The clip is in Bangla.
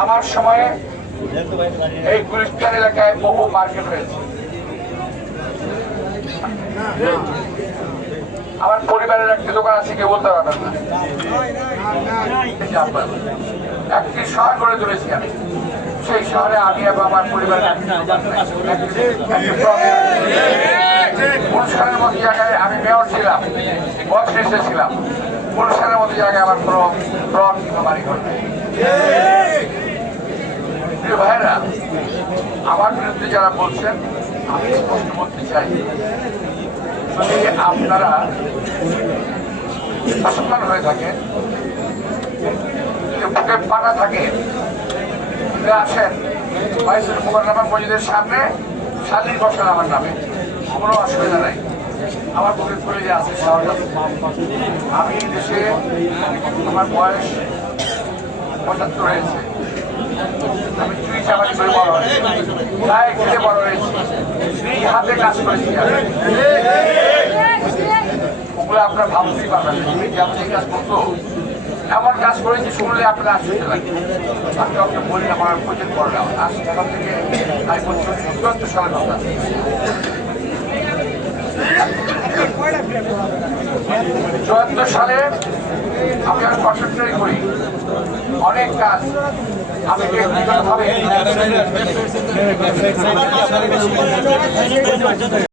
আমার সময়ে এই গুলিস্তান এলাকায় বহু মার্কেট হয়েছে। আমার পরিবারের একটি দোকান আছে, কেউ বলতে পারবেন না। একটি শহর করে তুলেছি আমি। সেই শহরে আমি এবং আমার পরিবারের। অনুষ্ঠানের মতো জায়গায় আমি মেয়র ছিলাম বত্রিশে ছিলাম। অনুষ্ঠানের মতো জায়গায় আমার কোনো নেই। আমার বিরুদ্ধে যারা বলছেন, আমি স্পষ্ট বলতে চাই যদি আপনারা মুসলমান হয়ে থাকেন বুকে পাটা থাকে আসেন বাইশের মুবারনামা মসজিদের সামনে শালির বসেন আমার নামে, কোনো অসুবিধা নাই আমার বুকে করে যে আছে। আমি দেশে আমার বয়স পঁচাত্তর হয়েছে আমি চুরি চামারি করে বড় হয়েছি গায়ে খেতে বড় হয়েছি। স্ত্রী হাতে কাজ করেছি ওগুলো আপনারা ভাবতেই পারবেন যেমন এই কাজ করতো এমন কাজ করেছি শুনলে আপনারা আসতে লাগে। আমি কাউকে বলি, আমার প্রচুর পড়লাম আজ সেখান থেকে আমি বলছি চুয়াত্তর সালের কথা চুয়াত্তর সালে আমি আর কনসেন্ট্রেট করি। অনেক কাজ আমি ব্যক্তিগতভাবে